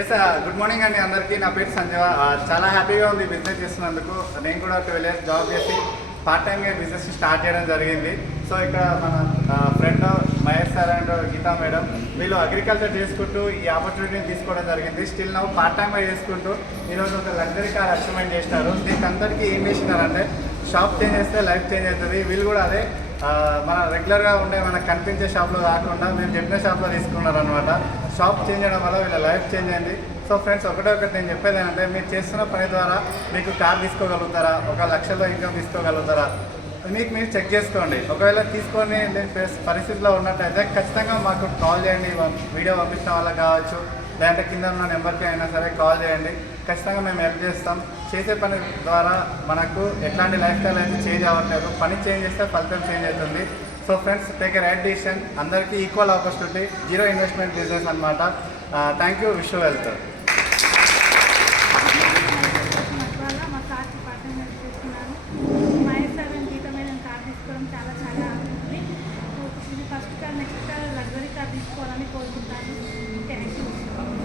Yes good morning అండి అందరికీ. నా పేరు సంజయ్. చాలా హ్యాపీగా ఉంది బిజినెస్ చేస్తున్నందుకు. నేను కూడా 12 years జాబ్ చేసి పార్ట్ టైమ్గా బిజినెస్ స్టార్ట్ చేయడం జరిగింది. సో ఇక్కడ మన friend Mahesh sir and Geeta madam వీళ్ళు అగ్రికల్చర్ చేసుకుంటూ ఈ ఆపర్చునిటీని తీసుకోవడం జరిగింది. స్టిల్ నవ్వు పార్ట్ టైమ్గా చేసుకుంటూ ఈరోజు ఒక లగ్జరీ కార్ అచీవ్మెంట్ చేసినారు. దీనికి అందరికీ ఏం చేసినారంటే షాప్ చేంజ్ చేస్తే లైఫ్ చేంజ్ అవుతుంది. వీళ్ళు కూడా అదే మన రెగ్యులర్గా ఉండే మనకు కనిపించే షాప్లో కాకుండా మేము చెప్పిన షాప్లో తీసుకున్నారు అనమాట. షాప్ చేంజ్ చేయడం వల్ల వీళ్ళ లైఫ్ చేంజ్ అయింది. సో ఫ్రెండ్స్ ఒకటి నేను చెప్పేది ఏంటంటే మీరు చేస్తున్న పని ద్వారా మీకు కార్ తీసుకోగలుగుతారా, 1 లక్షలో ఇన్కమ్ తీసుకోగలుగుతారా, మీకు మీరు చెక్ చేసుకోండి. ఒకవేళ తీసుకొని పరిస్థితిలో ఉన్నట్టయితే ఖచ్చితంగా మాకు కాల్ చేయండి. వీడియో పంపించిన వాళ్ళకి కావచ్చు, లేదంటే కింద ఉన్న నెంబర్కి అయినా సరే కాల్ చేయండి. ఖచ్చితంగా మేము హెల్ప్ చేస్తాం. చేసే పని ద్వారా మనకు ఎట్లాంటి లైఫ్ స్టైల్ అయితే చేంజ్ అవ్వట్లేదు. పని చేంజ్ చేస్తే ఫలితం చేంజ్ అవుతుంది. So friends take a right decision. అందరికీ ఈక్వల్ ఆపర్చునిటీ, 0 ఇన్వెస్ట్మెంట్ బిజినెస్ అనమాట. Thank you. Wish you wealth. First car next car luxury car తీసుకోవాలని కోరుకుంటాను. Thank you.